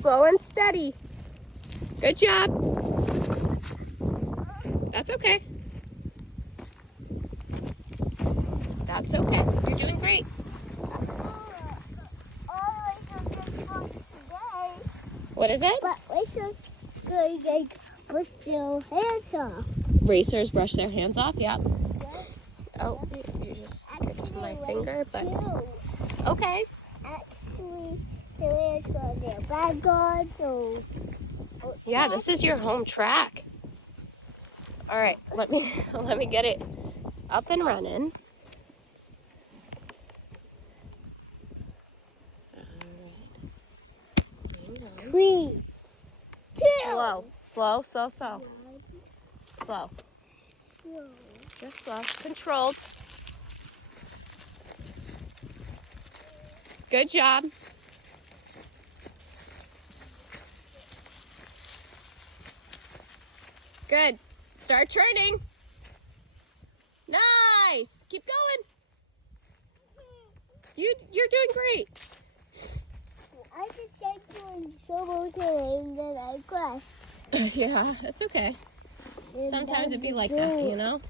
Slow and steady. Good job. That's okay. That's okay. You're doing great. What is it? But racers brush their hands off. Racers brush their hands off, yep. Yes. Oh, you just kicked my finger, but Too. okay. Actually, there is one there. Bad guys, so. Yeah, this is your home track. All right, let me get it up and running. Three. Slow, slow, slow, slow. Slow. Two. Just slow. Controlled. Good job. Good. Start turning. Nice. Keep going. You're doing great. I just get doing so much and then I crash. Yeah, that's okay. And Sometimes then it'd be the like that, door- you know?